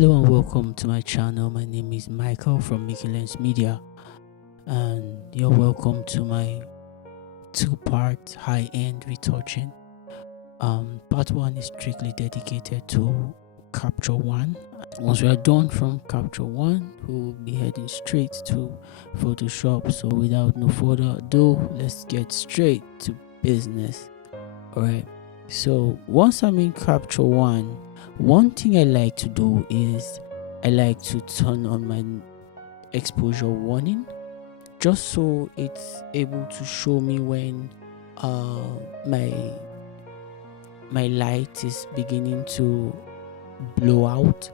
Hello and welcome to my channel. My name is Michael from Making Lens Media, and you're welcome to my two-part high-end retouching. Part one is strictly dedicated to Capture One. Once we are done from Capture One, we'll be heading straight to Photoshop. So without no further ado, let's get straight to business. Alright, so once I'm in Capture one thing I like to do is I like to turn on my exposure warning, just so it's able to show me when my light is beginning to blow out.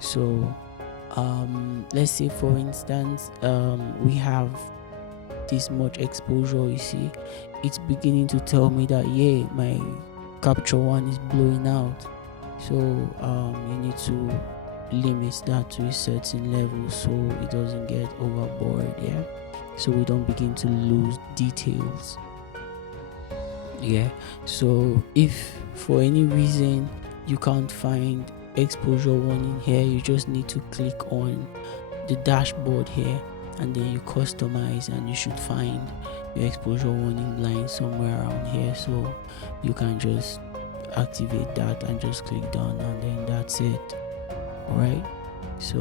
So let's say for instance we have this much exposure. You see, it's beginning to tell me that my Capture One is blowing out. So you need to limit that to a certain level so it doesn't get overboard, so we don't begin to lose details. So if for any reason you can't find exposure warning here, you just need to click on the dashboard here and then you customize, and you should find your exposure warning line somewhere around here. So you can just activate that and just click done, and then that's it. Alright, so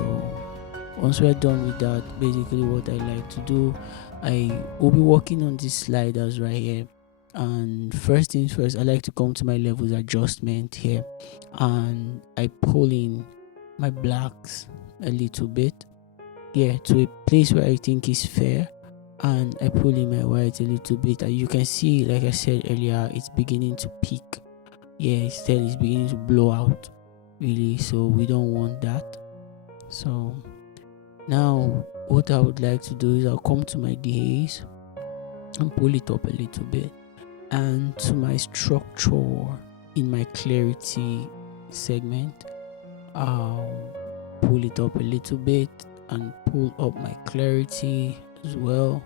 once we're done with that, basically what I like to do, I will be working on these sliders right here. And first things first, I like to come to my levels adjustment here, and I pull in my blacks a little bit, to a place where I think is fair, and I pull in my white a little bit, and you can see, like I said earlier, it's beginning to peak. Instead it's beginning to blow out, really, so we don't want that. So now what I would like to do is I'll come to my DAs and pull it up a little bit, and to my structure in my clarity segment, I'll pull it up a little bit and pull up my clarity as well.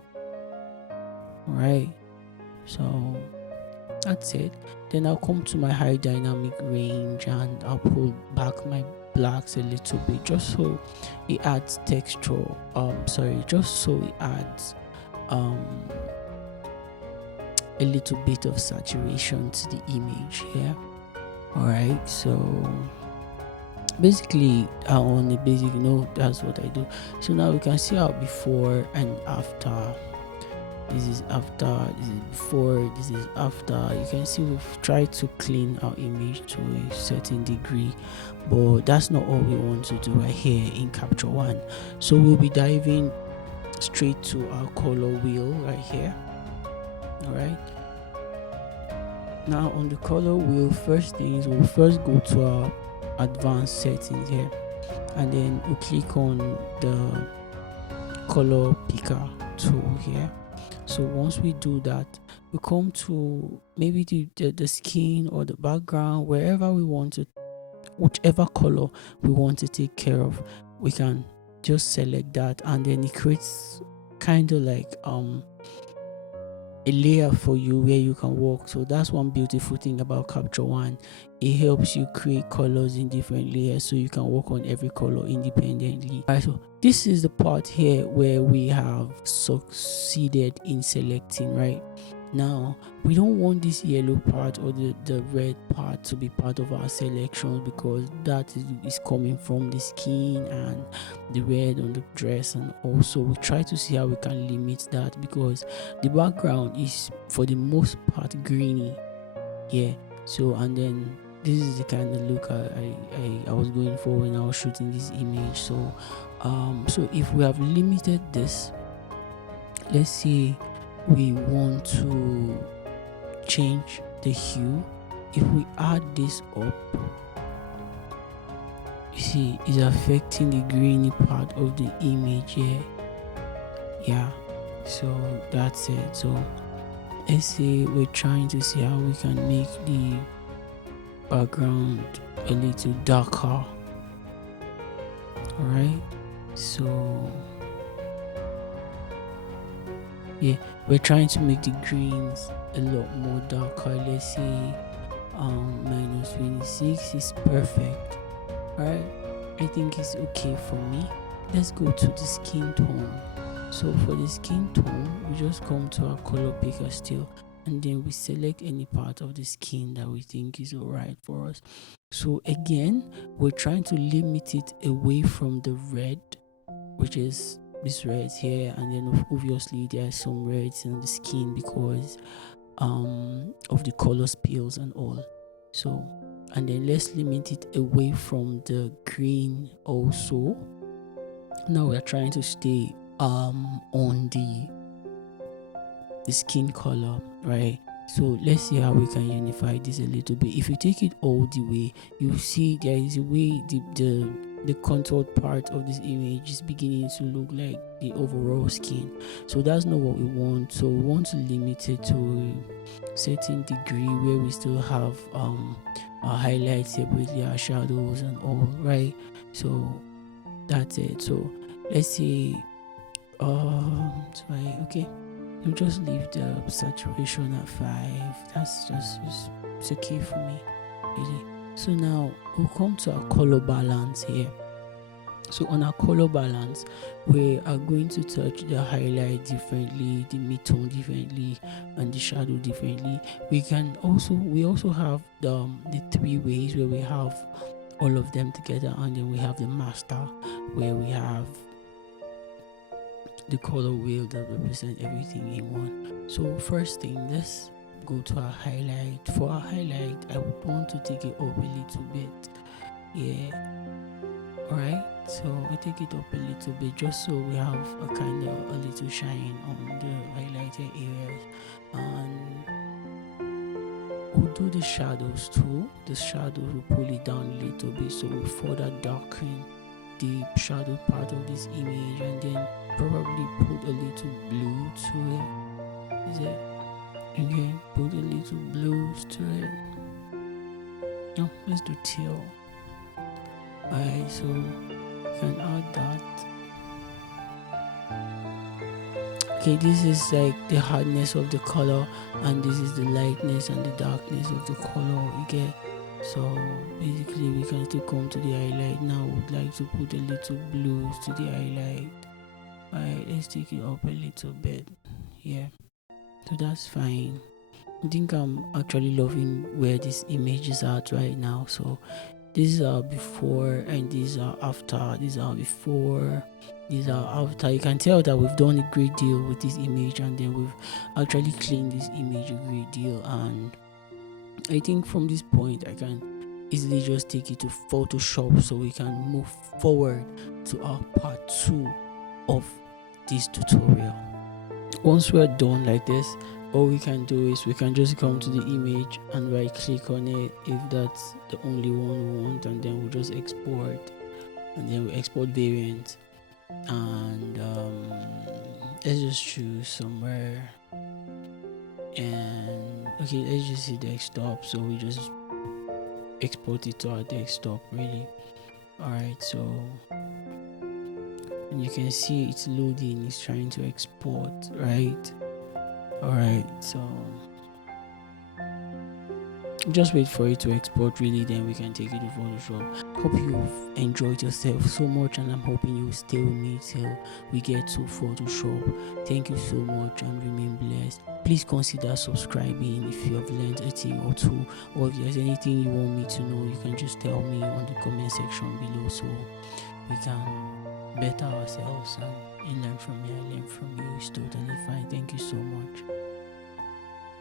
Right, so that's it. Then I'll come to my high dynamic range and I'll pull back my blacks a little bit, just so it adds texture, just so it adds a little bit of saturation to the image here. Alright, so basically on a basic note, that's what I do. So now we can see our before and after. This is after, this is before, this is after. You can see we've tried to clean our image to a certain degree, but that's not all we want to do right here in Capture One. So we'll be diving straight to our color wheel right here. Alright, now on the color wheel, first things, we'll first go to our advanced settings here, and then we'll click on the color picker tool here. So once we do that, we come to maybe the skin or the background, wherever we want to, whichever color we want to take care of, we can just select that, and then it creates kind of like a layer for you where you can work. So that's one beautiful thing about Capture One. It helps you create colors in different layers, so you can work on every color independently. Alright, so this is the part here where we have succeeded in selecting. Right now we don't want this yellow part or the red part to be part of our selections, because that is coming from the skin and the red on the dress, and also we try to see how we can limit that, because the background is for the most part greeny. So and then this is the kind of look I was going for when I was shooting this image. So so if we have limited this, let's say we want to change the hue, if we add this up, you see it's affecting the greeny part of the image here. So that's it. So let's say we're trying to see how we can make the background a little darker. Alright, so we're trying to make the greens a lot more darker. Let's say -26 is perfect. Alright, I think it's okay for me. Let's go to the skin tone. So for the skin tone, we just come to our color picker still, and then we select any part of the skin that we think is alright for us. So again, we're trying to limit it away from the red, which is this red here, and then obviously there are some reds in the skin because of the color spills and all. So, and then let's limit it away from the green also. Now we're trying to stay on the skin color, right? So let's see how we can unify this a little bit. If you take it all the way, you see there is a way the contoured part of this image is beginning to look like the overall skin. So that's not what we want. So we want to limit it to a certain degree where we still have our highlights separately, our shadows and all, right? So that's it. So let's see. Okay. You just leave the saturation at 5. That's just it's okay for me, really. So now we'll come to our color balance here. So on our color balance, we are going to touch the highlight differently, the mid-tone differently, and the shadow differently. We also have the 3 ways where we have all of them together, and then we have the master where we have the color wheel that represent everything in one. So first thing, let's go to our highlight. For our highlight, I would want to take it up a little bit. Yeah. Alright, so I take it up a little bit just so we have a kind of a little shine on the highlighted areas, and we'll do the shadows too. The shadows will pull it down a little bit, so we'll further darken the shadow part of this image, and then probably put a little blue to it. Is it? Okay, put a little blues to it. No, let's do teal. Alright, so you can add that. Okay, this is like the hardness of the color, and this is the lightness and the darkness of the color you get. So basically we can still come to the highlight. Now would like to put a little blues to the highlight. Alright, let's take it up a little bit. Yeah, so that's fine. I think I'm actually loving where this image is at right now. So these are before and these are after. These are before, these are after. You can tell that we've done a great deal with this image, and then we've actually cleaned this image a great deal. And I think from this point I can easily just take it to Photoshop so we can move forward to our part 2 of this tutorial. Once we're done like this, all we can do is we can just come to the image and right click on it if that's the only one we want, and then we'll just export, and then we export variant, and let's just choose somewhere, and okay, let's just see desktop, so we just export it to our desktop really. Alright, so and you can see it's loading, it's trying to export, right? Alright, so just wait for it to export really, then we can take it to Photoshop. Hope you've enjoyed yourself so much, and I'm hoping you stay with me till we get to Photoshop. Thank you so much and remain blessed. Please consider subscribing if you have learned a thing or two, or if there's anything you want me to know, you can just tell me on the comment section below so we can better ourselves, and you learn from me, I learn from you. It's totally fine. Thank you so much.